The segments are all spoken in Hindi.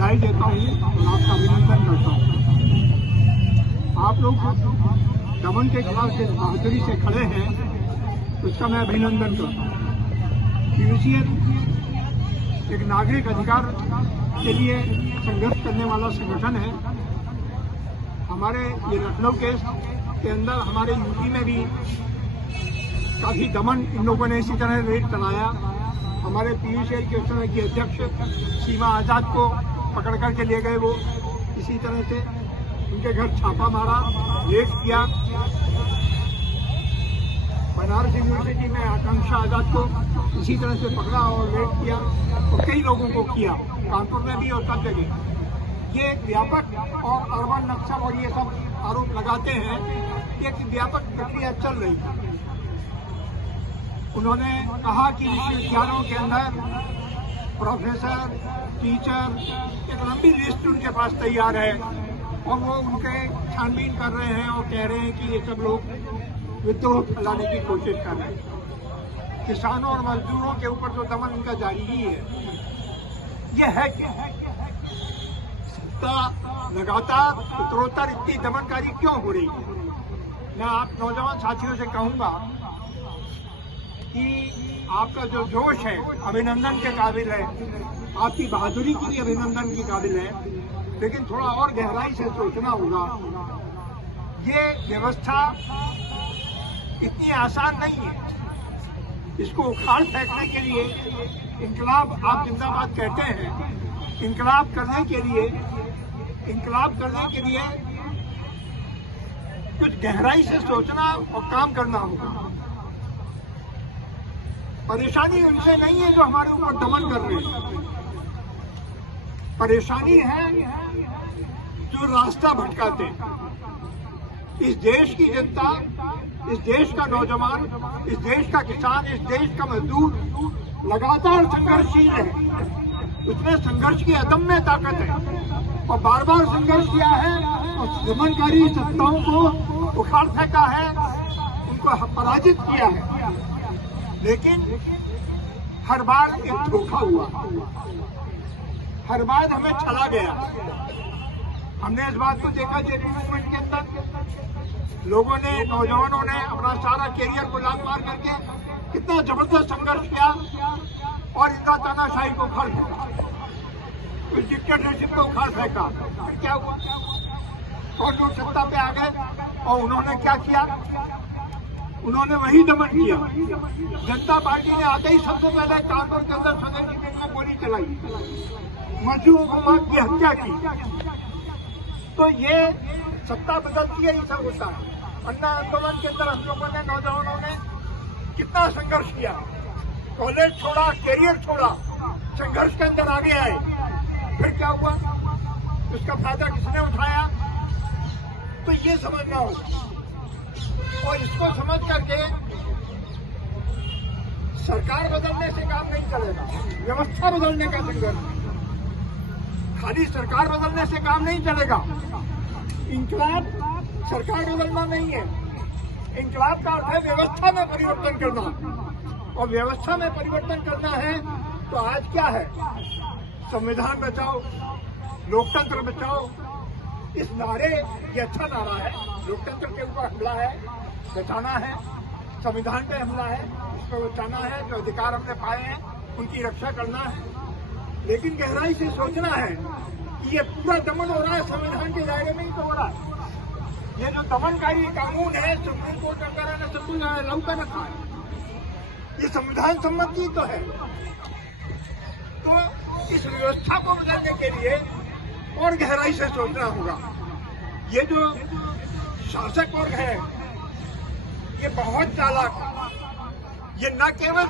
बधाई देता हूँ और आपका अभिनंदन करता हूँ। आप लोग दमन के खिलाफ जिस बहादुरी से खड़े हैं उसका मैं अभिनंदन करता हूँ। पीयूसीएल एक नागरिक अधिकार के लिए संघर्ष करने वाला संगठन है। हमारे ये लखनऊ केस के अंदर हमारे यूपी में भी काफी दमन इन लोगों ने इसी तरह रेड चलाया। हमारे पीयूसीएल के उस समय की अध्यक्ष सीमा आजाद को पकड़ करके ले गए, वो इसी तरह से उनके घर छापा मारा, रेड किया। बनारस यूनिवर्सिटी में आकांक्षा आजाद को इसी तरह से पकड़ा और रेड किया और कई लोगों को किया, कानपुर में भी और सब जगह। ये एक व्यापक और अर्बन नक्सल और ये सब आरोप लगाते हैं, एक व्यापक प्रक्रिया चल रही है। उन्होंने कहा कि विश्वविद्यालयों के अंदर प्रोफेसर, टीचर, एक लंबी लिस्ट उनके पास तैयार है और वो उनके छानबीन कर रहे हैं और कह रहे हैं कि ये सब लोग विद्रोह फैलाने की कोशिश कर रहे हैं। किसानों और मजदूरों के ऊपर तो दमन इनका जारी ही है। ये है क्या? लगातार उत्तरोत्तर इतनी दमनकारी क्यों हो रही है? मैं आप नौजवान साथियों से कहूंगा कि आपका जो जोश है अभिनंदन के काबिल है, आपकी बहादुरी की भी अभिनंदन की काबिल है, लेकिन थोड़ा और गहराई से सोचना होगा। ये व्यवस्था इतनी आसान नहीं है। इसको उखाड़ फेंकने के लिए इंकलाब आप जिंदाबाद कहते हैं, इंकलाब करने के लिए कुछ गहराई से सोचना और काम करना होगा। परेशानी उनसे नहीं है जो हमारे ऊपर दमन कर रहे हैं, परेशानी है जो रास्ता भटकाते हैं। इस देश की जनता, इस देश का नौजवान, इस देश का किसान, इस देश का मजदूर लगातार संघर्षशील है। उसने संघर्ष की अदम्य ताकत है और बार बार संघर्ष किया है और दमनकारी सत्ताओं को उखाड़ फेंका है, उनको पराजित किया है। लेकिन हर बार एक धोखा हुआ, हर बार हमें छला गया। हमने इस बात को देखा जेपी मूवमेंट के अंदर लोगों ने, नौजवानों ने अपना सारा कैरियर को लात मार करके कितना जबरदस्त संघर्ष किया और इनका तानाशाही को उखाड़ फेंका, उस डिक्टेटरशिप को उखाड़ फेंका। फिर क्या हुआ? और लोग सत्ता पे आ गए और उन्होंने क्या किया? उन्होंने वही दमन किया। जनता पार्टी ने आते ही सबसे पहले कानपुर के अंदर संजय जिंदल को गोली चलाई, मजदूरों को मार की हत्या की। तो ये सत्ता बदलती है, ये सब होता है। अन्ना आंदोलन के अंदर हम लोगों ने, नौजवानों ने कितना संघर्ष किया, कॉलेज छोड़ा, कैरियर छोड़ा, संघर्ष के अंदर आगे आए। फिर क्या हुआ? उसका फायदा किसने उठाया? तो ये समझना होगा और इसको समझ करके सरकार बदलने से काम नहीं चलेगा। व्यवस्था बदलने का संघर्ष, खाली सरकार बदलने से काम नहीं चलेगा। इंकलाब सरकार बदलना नहीं है, इंकलाब का अर्थ है व्यवस्था में परिवर्तन करना, और व्यवस्था में परिवर्तन करना है तो आज क्या है? संविधान बचाओ, लोकतंत्र बचाओ। इस नारे, ये अच्छा नारा है, लोकतंत्र के ऊपर हमला है, बचाना है, संविधान पे हमला है, उसको बचाना है, जो अधिकार हमने पाए हैं उनकी रक्षा करना है। लेकिन गहराई से सोचना है कि ये पूरा दमन हो रहा है संविधान के दायरे में ही तो हो रहा है। ये जो दमनकारी कानून है, सुप्रीम कोर्ट वगैरह ने सब कुछ लागू कर रखा है, ये संविधान सम्मति तो है। तो इस व्यवस्था को बदलने के लिए और गहराई से सोचना होगा। ये जो शासक वर्ग है ये बहुत चालाक है। ये न केवल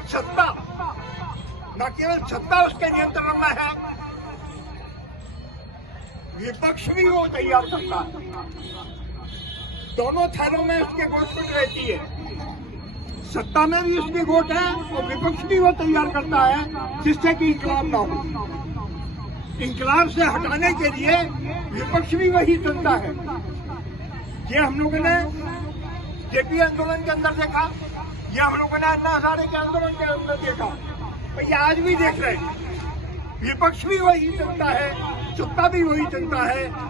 सत्ता उसके नियंत्रण में है, विपक्ष भी वो तैयार करता है। दोनों थैलों में उसके गोट रहती है, सत्ता में भी उसकी गोट है और विपक्ष भी वो तैयार करता है जिससे कि इंकलाब ना हो। इंकलाब से हटाने के लिए विपक्ष भी वही चलता है। ये हम लोगों ने जेपी आंदोलन के अंदर देखा, ये हम लोगों ने अन्ना हजारे के आंदोलन के अंदर देखा, तो ये आज भी देख रहे हैं। विपक्ष भी वही चलता है, चुकता भी वही चलता है।